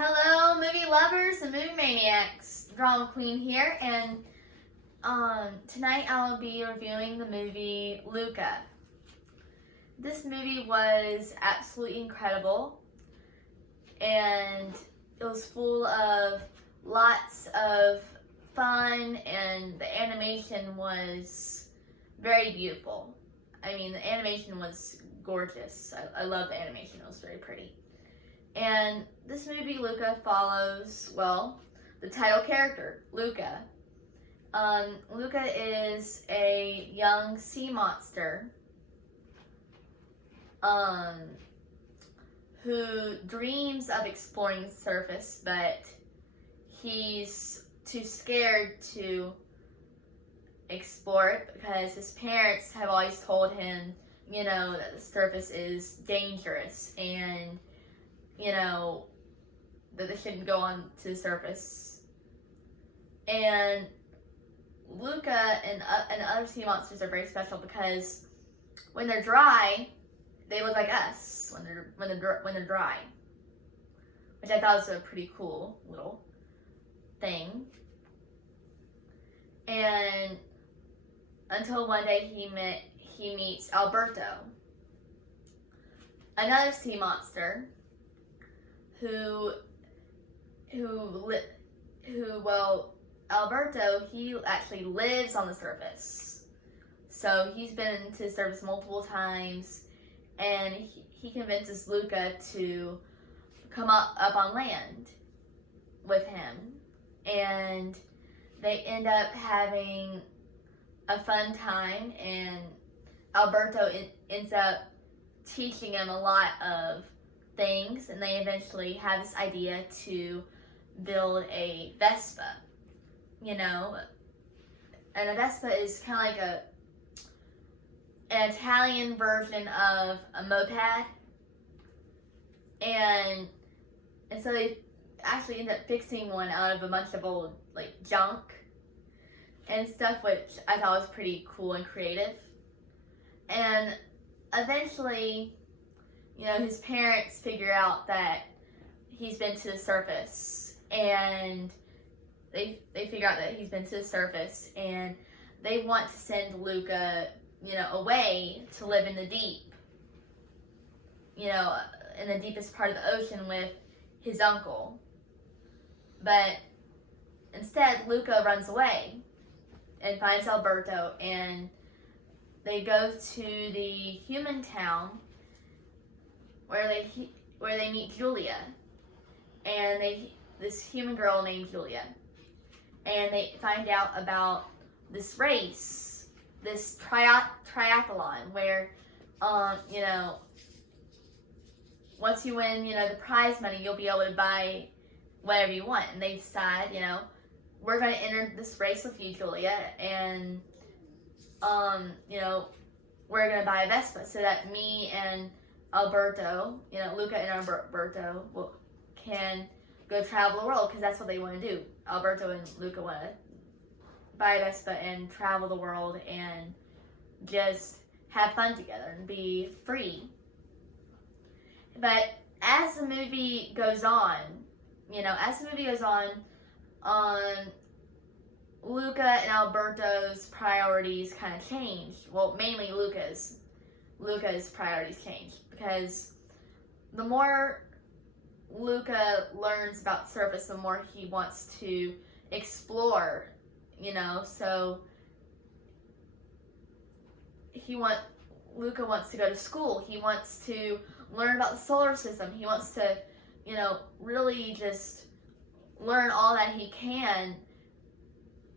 Hello, movie lovers and movie maniacs. Drama Queen here, and tonight I'll be reviewing the movie Luca. This movie was absolutely incredible, and it was full of lots of fun, and the animation was very beautiful. I mean, the animation was gorgeous. I love the animation. It was very pretty. And this movie, Luca, follows, well, the title character, Luca. Luca is a young sea monster who dreams of exploring the surface, but he's too scared to explore it because his parents have always told him, that the surface is dangerous and that they shouldn't go on to the surface. And Luca and other sea monsters are very special because when they're dry, they look like us when they're dry, which I thought was a pretty cool little thing. And until one day he meets Alberto, another sea monster. Alberto, he actually lives on the surface. So he's been to the surface multiple times, and he convinces Luca to come up on land with him. And they end up having a fun time, and Alberto ends up teaching him a lot of things, and they eventually have this idea to build a Vespa, and a Vespa is kind of like an Italian version of a moped, and so they actually end up fixing one out of a bunch of old junk and stuff, which I thought was pretty cool and creative. And eventually, his parents figure out that he's been to the surface, and they figure out that he's been to the surface, and they want to send Luca, away to live in the deep, in the deepest part of the ocean with his uncle. But instead, Luca runs away and finds Alberto, and they go to the human town where they meet Julia, and this human girl named Julia, and they find out about this race, this triathlon, where once you win the prize money, you'll be able to buy whatever you want. And they decide, we're going to enter this race with you, Julia, and we're going to buy a Vespa so that me and Alberto, Luca and Alberto can go travel the world, because that's what they want to do. Alberto and Luca want to buy a Vespa and travel the world and just have fun together and be free. But as the movie goes on, Luca and Alberto's priorities kind of change. Well, mainly Luca's priorities change, because the more Luca learns about surface, the more he wants to explore, so Luca wants to go to school. He wants to learn about the solar system. He wants to, really just learn all that he can,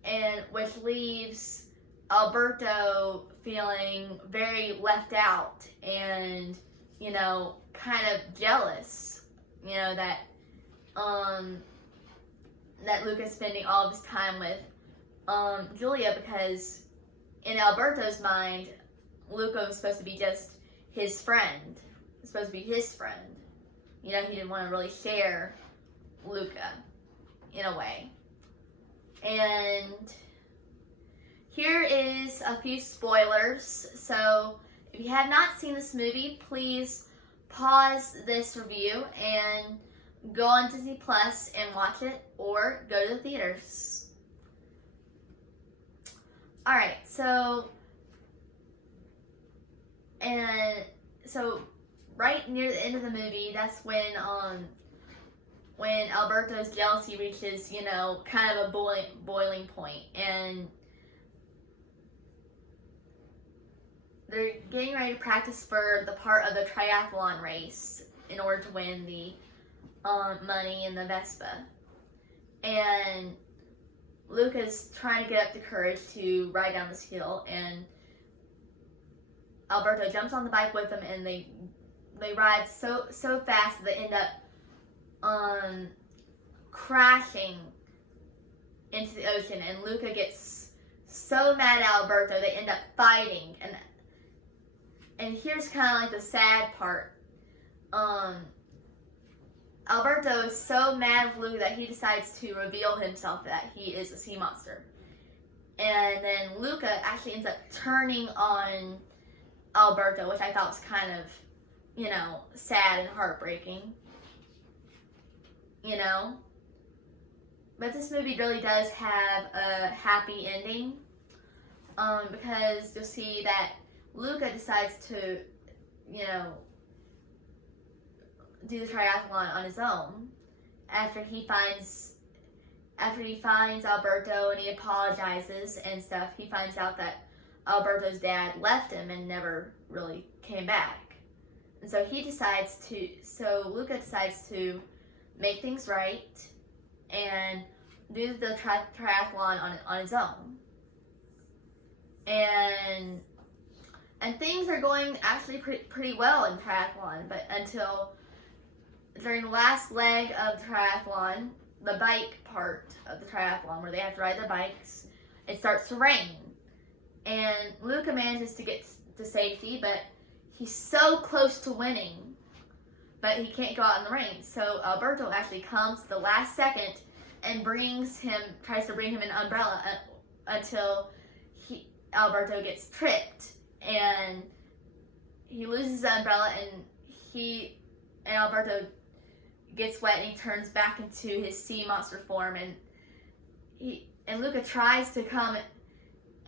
and which leaves Alberto feeling very left out and, kind of jealous, that Luca's spending all of his time with Julia, because in Alberto's mind, Luca was supposed to be just his friend. He didn't want to really share Luca in a way. And here is a few spoilers. So if you have not seen this movie, please pause this review and go on Disney Plus and watch it, or go to the theaters. Alright, so right near the end of the movie, that's when Alberto's jealousy reaches, kind of a boiling point, and they're getting ready to practice for the part of the triathlon race in order to win the money in the Vespa. And Luca's trying to get up the courage to ride down this hill, and Alberto jumps on the bike with him, and they ride so fast that they end up crashing into the ocean, and Luca gets so mad at Alberto they end up fighting, and here's kind of like the sad part. Alberto is so mad with Luca that he decides to reveal himself that he is a sea monster, and then Luca actually ends up turning on Alberto, which I thought was kind of sad and heartbreaking, but this movie really does have a happy ending, because you'll see that Luca decides to, do the triathlon on his own after he finds Alberto and he apologizes and stuff. He finds out that Alberto's dad left him and never really came back, and so Luca decides to make things right and do the triathlon on his own, and things are going actually pretty well in triathlon, but until during the last leg of the triathlon, the bike part of the triathlon where they have to ride the bikes, it starts to rain, and Luca manages to get to safety, but he's so close to winning, but he can't go out in the rain. So Alberto actually comes the last second and tries to bring him an umbrella until Alberto gets tripped, and he loses the umbrella, and Alberto gets wet, and he turns back into his sea monster form, and Luca tries to come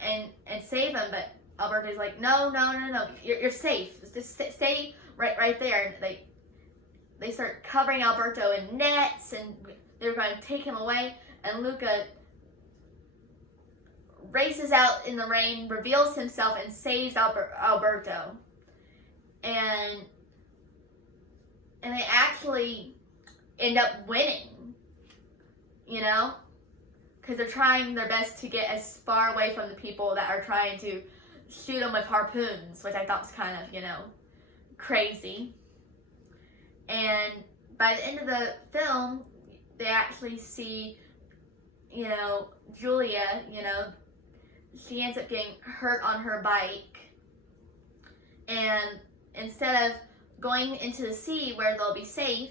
and save him, but Alberto's like, no, you're safe, just stay right there. And they start covering Alberto in nets, and they're going to take him away, and Luca races out in the rain, reveals himself, and saves Alberto, and they actually end up winning, because they're trying their best to get as far away from the people that are trying to shoot them with harpoons, which I thought was kind of, crazy. And by the end of the film, they actually see, Julia, she ends up getting hurt on her bike, and instead of going into the sea where they'll be safe,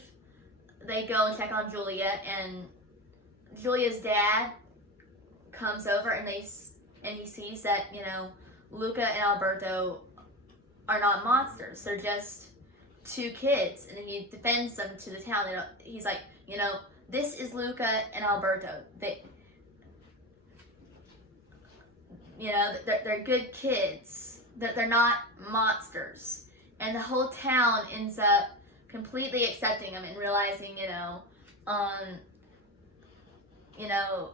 they go and check on Julia, and Julia's dad comes over, and he sees that, Luca and Alberto are not monsters. They're just two kids, and he defends them to the town. He's like, this is Luca and Alberto. They're good kids. They're not monsters. And the whole town ends up completely accepting them and realizing,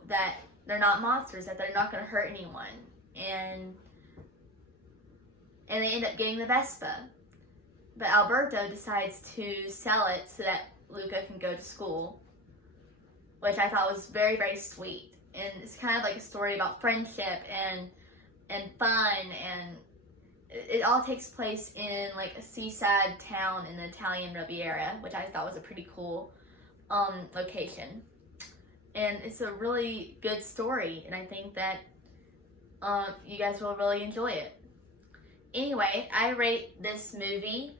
that they're not monsters, that they're not going to hurt anyone. And they end up getting the Vespa. But Alberto decides to sell it so that Luca can go to school, which I thought was very, very sweet. And it's kind of like a story about friendship and fun, and it all takes place in like a seaside town in the Italian Riviera, which I thought was a pretty cool location. And it's a really good story, and I think that you guys will really enjoy it. Anyway, I rate this movie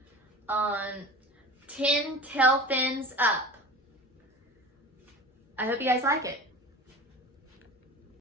10 tail fins up. I hope you guys like it.